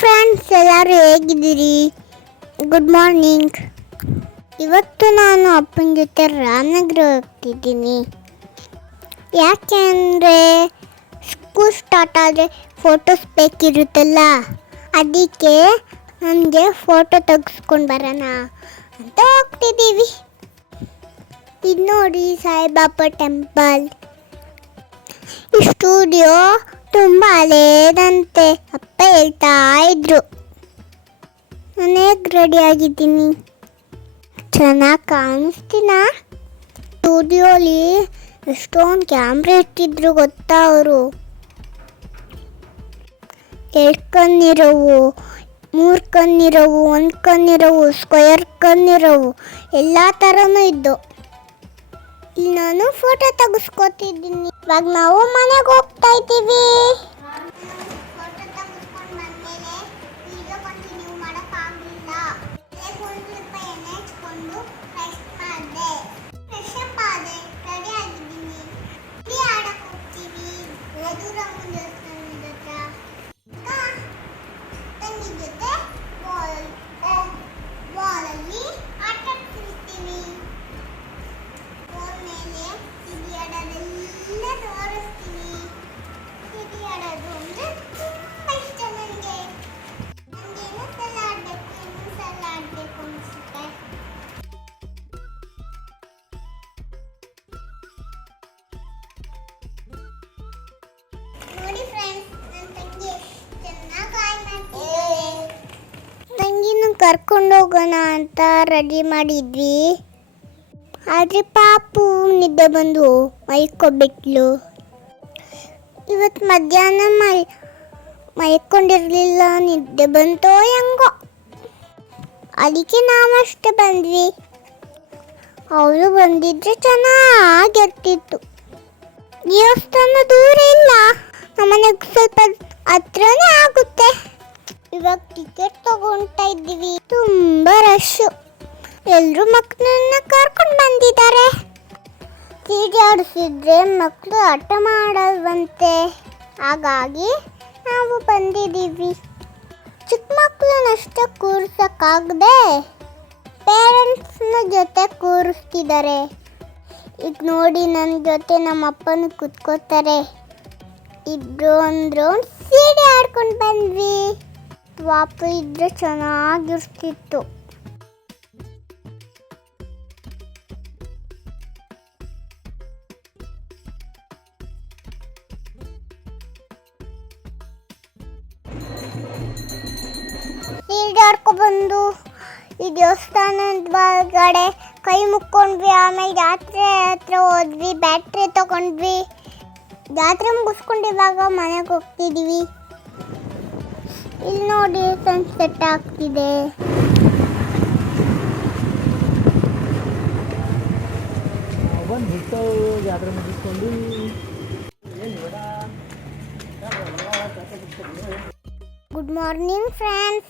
Friends, ಎಲ್ಲರೂ ಹೇಗಿದ್ದೀರಿ? Good morning. ಇವತ್ತು ನಾನು ಅಪ್ಪನ ಜೊತೆ ರಾಮನಗರ ಹೋಗ್ತಿದ್ದೀನಿ. ಯಾಕೆ ಅಂದರೆ ಸ್ಕೂಲ್ ಸ್ಟಾರ್ಟ್ ಆದರೆ ಫೋಟೋಸ್ ಬೇಕಿರುತ್ತಲ್ಲ, ಅದಕ್ಕೆ ನಮಗೆ ಫೋಟೋ ತೆಗೆಸ್ಕೊಂಡು ಬರೋಣ ಅಂತ ಹೋಗ್ತಿದ್ದೀವಿ. ಇದು ನೋಡಿ ಸಾಯಿಬಾಬಾ ಟೆಂಪಲ್. ಈ ಸ್ಟುಡಿಯೋ ತುಂಬ ಹಳೇದಂತೆ ಅಪ್ಪ ಹೇಳ್ತಾ ಇದ್ರು. ನಾನು ಹೇಗೆ ರೆಡಿ ಆಗಿದ್ದೀನಿ? ಚೆನ್ನಾಗಿ ಕಾಣಿಸ್ತೀನ? ಸ್ಟುಡಿಯೋಲಿ ಎಷ್ಟೊಂದು ಕ್ಯಾಮ್ರಾ ಇಟ್ಟಿದ್ರು ಗೊತ್ತಾ ಅವರು. 2 ಕಣ್ಣಿರೋವು, 3 ಕಣ್ಣಿರೋವು, 1 ಕಣ್ಣಿರೋವು, ಸ್ಕ್ವೇರ್ ಕಣ್ಣಿರೋವು, ಎಲ್ಲ ಥರನೂ ಇದ್ದು. ಇಲ್ಲಿ ನಾನು ಫೋಟೋ ತೆಗೆಸ್ಕೊತಿದ್ದೀನಿ. ಇವಾಗ ನಾವು ಮನೆಗೆ ಹೋಗ್ತಾ ಇದ್ದೀವಿ. ಫೋಟೋ ತೆಗೆಸ್ಕೊಂಡು ಬಂದಮೇಲೆ ವಿಡಿಯೋ ಕಂಟಿನ್ಯೂ ಮಾಡೋಕ್ಕಾಗಲಿಲ್ಲ. ಒಂದು ರೂಪಾಯಿ ಎಣ್ಣೆ ಹಚ್ಕೊಂಡು ಫ್ರೆಶ್ ಮಾಡಿದೆ, ಫ್ರೆಶ್ ಅಪ್ ಆದೆ, ರೆಡಿ ಆಗಿದ್ದೀನಿ. ಇಲ್ಲಿ ಆಡಕ್ಕೆ ಹೋಗ್ತೀವಿ ಯದುರಮ್ಮನ ದೇವಸ್ಥಾನದ ಹತ್ರ. ತಂಗಿ ಜೊತೆ ಬಾಲಲ್ಲಿ ಆಟ ಆಡ್ತಿರ್ತೀವಿ. ಫೋನ್ ಮೇಲೆ ಸಿಡಿಯಾಡೋದೆಲ್ಲ ತೋರಿಸ್ತೀನಿ. ಸಿಡಿಯಾಡೋದು ಅಂದರೆ ತುಂಬ ಇಷ್ಟ ನನಗೆ. ಇನ್ನೂ ಸಲ ಆಡಬೇಕು ಅನಿಸುತ್ತೆ. ನೋಡಿ ಫ್ರೆಂಡ್ಸ್, ನನ್ನ ತಂಗಿ ಎಷ್ಟು ಚೆನ್ನಾಗಿ ಆಟ ಮಾಡ್ತಿದ್ದಾಳೆ. ತಂಗಿನ ಕರ್ಕೊಂಡು ಹೋಗೋಣ ಅಂತ ರೆಡಿ ಮಾಡಿದ್ವಿ. ಆದರೆ ಪಾಪು ನಿದ್ದೆ ಬಂದು ಮಲ್ಕೊಬಿಟ್ಲು. ಇವತ್ತು ಮಧ್ಯಾಹ್ನ ಮಲ್ಕೊಂಡಿರಲಿಲ್ಲ, ನಿದ್ದೆ ಬಂತೋ ಹೆಂಗೋ. ಅದಕ್ಕೆ ನಾವಷ್ಟೇ ಬಂದ್ವಿ. ಅವರು ಬಂದಿದ್ರೆ ಚೆನ್ನಾಗಿರ್ತಿತ್ತು. ದೇವಸ್ಥಾನ ದೂರ ಇಲ್ಲ, ನಮ್ಮನೆಗೆ ಸ್ವಲ್ಪ ಹತ್ರನೇ ಆಗುತ್ತೆ. ಇವಾಗ ಟಿಕೆಟ್ ತಗೊಳ್ತಾ ಇದ್ದೀವಿ. ತುಂಬ ರಶ್ಶು. ಎಲ್ಲರೂ ಮಕ್ಕಳನ್ನ ಕರ್ಕೊಂಡು ಬಂದಿದ್ದಾರೆ. ಸಿಡಿ ಆಡಿಸಿದ್ರೆ ಮಕ್ಕಳು ಆಟ ಮಾಡಲ್ವಂತೆ, ಹಾಗಾಗಿ ನಾವು ಬಂದಿದ್ದೀವಿ. ಚಿಕ್ಕ ಮಕ್ಕಳನ್ನಷ್ಟೇ ಕೂರಿಸೋಕ್ಕಾಗದೆ ಪೇರೆಂಟ್ಸ್ನ ಜೊತೆ ಕೂರಿಸ್ತಿದ್ದಾರೆ. ಈಗ ನೋಡಿ, ನನ್ನ ಜೊತೆ ನಮ್ಮ ಅಪ್ಪನ ಕೂತ್ಕೋತಾರೆ. ಇಬ್ಬರು ಒಂದು ರೌಂಡ್ ಸಿಡಿ ಆಡ್ಕೊಂಡು ಬಂದ್ವಿ. ವಾಪು ಇದ್ರೆ ಚೆನ್ನಾಗಿರ್ತಿತ್ತು. ಬಂದು ಈ ದೇವಸ್ಥಾನದ ಒಳಗಡೆ ಕೈ ಮುಕ್ಕೊಂಡ್ವಿ. ಆಮೇಲೆ ಜಾತ್ರೆ ಹತ್ರ ಹೋದ್ವಿ, ಬ್ಯಾಟ್ರಿ ತಗೊಂಡ್ವಿ. ಜಾತ್ರೆ ಮುಗಿಸ್ಕೊಂಡು ಇವಾಗ ಮನೆಗೆ ಹೋಗ್ತಿದ್ದೀವಿ. ಇಲ್ಲಿ ನೋಡಿ ಸನ್ಸೆಟ್ ಆಗ್ತಿದೆ. ಜಾತ್ರೆ ಮುಗಿಸ್ಕೊಂಡು ಗುಡ್ ಮಾರ್ನಿಂಗ್ ಫ್ರೆಂಡ್ಸ್.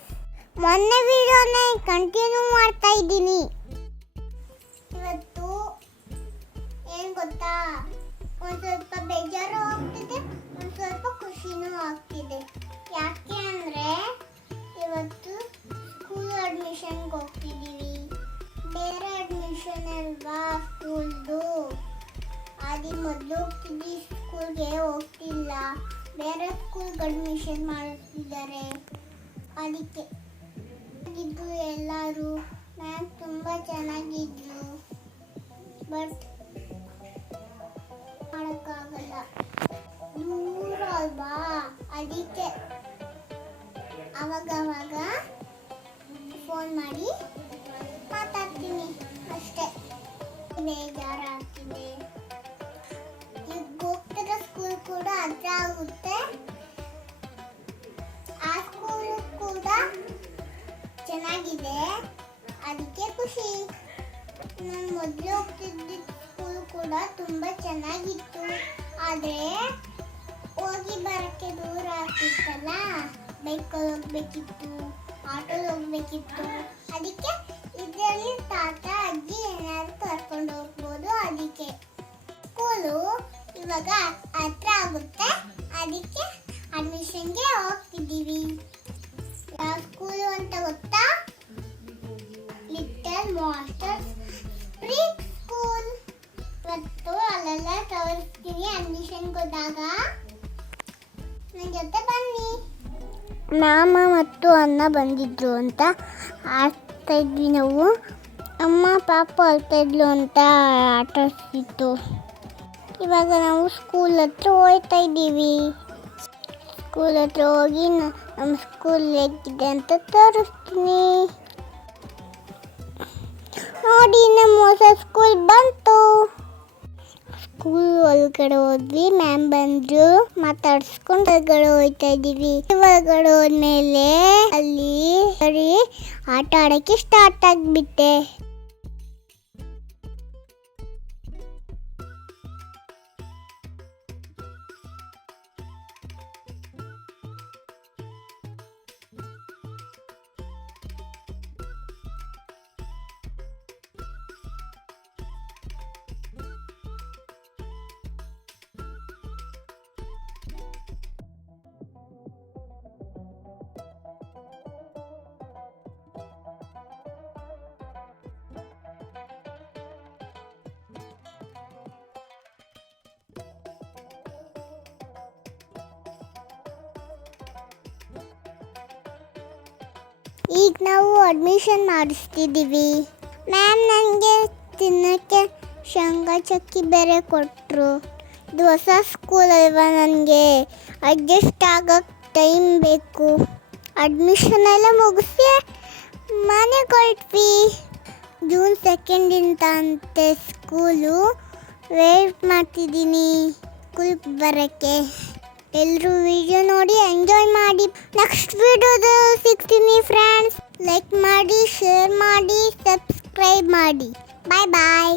ಮೊನ್ನೆ ವಿಡಿಯೋನೇ ಕಂಟಿನ್ಯೂ ಮಾಡ್ತಾ ಇದ್ದೀನಿ. ಇವತ್ತು ಏನು ಗೊತ್ತಾ, ಒಂದು ಸ್ವಲ್ಪ ಬೇಜಾರು ಆಗ್ತಿದೆ, ಒಂದು ಸ್ವಲ್ಪ ಖುಷಿನೂ ಆಗ್ತಿದೆ. ಯಾಕೆ ಅಂದರೆ ಇವತ್ತು ಸ್ಕೂಲ್ ಅಡ್ಮಿಷನ್ಗೆ ಹೋಗ್ತಿದ್ದೀವಿ. ಬೇರೆ ಅಡ್ಮಿಷನ್ ಅಲ್ವಾ ಸ್ಕೂಲ್ದು. ಅದು ಮೊದಲು ಹೋಗ್ತಿದ್ವಿ ಸ್ಕೂಲ್ಗೆ, ಹೋಗ್ತಿಲ್ಲ. ಬೇರೆ ಸ್ಕೂಲ್ಗೆ ಅಡ್ಮಿಷನ್ ಮಾಡಿಸ್ತಿದ್ದಾರೆ. ಅದಕ್ಕೆ ಇದ್ದು ಎಲ್ಲರೂ ಮ್ಯಾಮ್ ತುಂಬ ಚೆನ್ನಾಗಿದ್ರು, ಬಟ್ ಮಾಡೋಕ್ಕಾಗಲ್ಲ, ದೂರ ಅಲ್ವಾ. ಅದಕ್ಕೆ ಅವಾಗವಾಗ ಫೋನ್ ಮಾಡಿ ಮಾತಾಡ್ತೀನಿ ಅಷ್ಟೇ. ಬೇಜಾರಾಗ್ತಿದೆ. ಈಗ ಹೋಗ್ತಿರೋ ಸ್ಕೂಲ್ ಕೂಡ ಹತ್ರ ಆಗುತ್ತೆ. ಆ ಸ್ಕೂಲ್ ಕೂಡ ಚೆನ್ನಾಗಿದೆ, ಅದಕ್ಕೆ ಖುಷಿ. ನಾನು ಮೊದಲು ಹೋಗ್ತಿದ್ದ ಸ್ಕೂಲ್ ಕೂಡ ತುಂಬ ಚೆನ್ನಾಗಿತ್ತು. ಆದರೆ ಹೋಗಿ ಬರೋಕ್ಕೆ ದೂರ ಆಗ್ತಿತ್ತಲ್ಲ, ಬೈಕಲ್ಲಿ ಹೋಗ್ಬೇಕಿತ್ತು, ಆಟೋಲ್ಲಿ ಹೋಗ್ಬೇಕಿತ್ತು. ಅದಕ್ಕೆ ಇದರಲ್ಲಿ ತಾತ ಅಜ್ಜಿ ಏನಾದ್ರು ಕರ್ಕೊಂಡು ಹೋಗ್ಬೋದು. ಅದಕ್ಕೆ ಸ್ಕೂಲು ಇವಾಗ ಹತ್ರ ಆಗುತ್ತೆ, ಅದಕ್ಕೆ ಅಡ್ಮಿಷನ್ಗೆ ಹೋಗ್ತಿದ್ದೀವಿ. ಮಾಮ ಮತ್ತು ಅಣ್ಣ ಬಂದಿದ್ರು ಅಂತ ಆಡ್ತಾ ಇದ್ವಿ ನಾವು. ಅಮ್ಮ ಪಾಪ ಅಳ್ತಾ ಇದ್ಲು ಅಂತ ಆಟ ಆಡ್ತಿತ್ತು. ಇವಾಗ ನಾವು ಸ್ಕೂಲ್ ಹತ್ರ ಹೋಗ್ತಾ ಇದ್ದೀವಿ. ಸ್ಕೂಲ್ ಹತ್ರ ಹೋಗಿ ನಮ್ಮ ಸ್ಕೂಲ್ ಹೇಗಿದೆ ಅಂತ ತೋರಿಸ್ತೀನಿ. ನೋಡಿ, ನಮ್ಮ ಹೊಸ ಸ್ಕೂಲ್ ಬಂತು. ಸ್ಕೂಲ್ ಒಳಗಡೆ ಹೋದ್ವಿ, ಮ್ಯಾಮ್ ಬಂದ್ರು, ಮಾತಾಡ್ಸ್ಕೊಂಡು ಹೊರಗಡೆ ಹೋಗ್ತಾ ಇದ್ದೀವಿ. ಹೊರಗಡೆ ಹೋದ್ಮೇಲೆ ಅಲ್ಲಿ ಆಟ ಆಡೋಕ್ಕೆ ಸ್ಟಾರ್ಟ್ ಆಗಿಬಿಟ್ಟೆ. ಈಗ ನಾವು ಅಡ್ಮಿಷನ್ ಮಾಡಿಸ್ತಿದ್ದೀವಿ. ಮ್ಯಾಮ್ ನನಗೆ ತಿನ್ನೋಕ್ಕೆ ಶೇಂಗಾ ಚಕ್ಕಿ ಬೇರೆ ಕೊಟ್ಟರು. ಇದು ಹೊಸ ಸ್ಕೂಲ್ ಅಲ್ವಾ, ನನಗೆ ಅಡ್ಜಸ್ಟ್ ಆಗೋಕ್ಕೆ ಟೈಮ್ ಬೇಕು. ಅಡ್ಮಿಷನ್ ಎಲ್ಲ ಮುಗಿಸಿ ಮನೆಗೆ ಹೊರಟ್ವಿ. ಜೂನ್ 2 ಅಂತೆ ಸ್ಕೂಲು. ವೇಟ್ ಮಾಡ್ತಿದ್ದೀನಿ ಸ್ಕೂಲ್ ಬರೋಕ್ಕೆ. ಎಲ್ಲರೂ ವಿಡಿಯೋ ನೋಡಿ ಎಂಜಾಯ್ ಮಾಡಿ. ನೆಕ್ಸ್ಟ್ ವಿಡಿಯೋದಲ್ಲಿ ಸಿಗ್ತೀನಿ ಫ್ರೆಂಡ್ಸ್. ಲೈಕ್ ಮಾಡಿ, ಶೇರ್ ಮಾಡಿ, ಸಬ್ಸ್ಕ್ರೈಬ್ ಮಾಡಿ. ಬಾಯ್ ಬಾಯ್.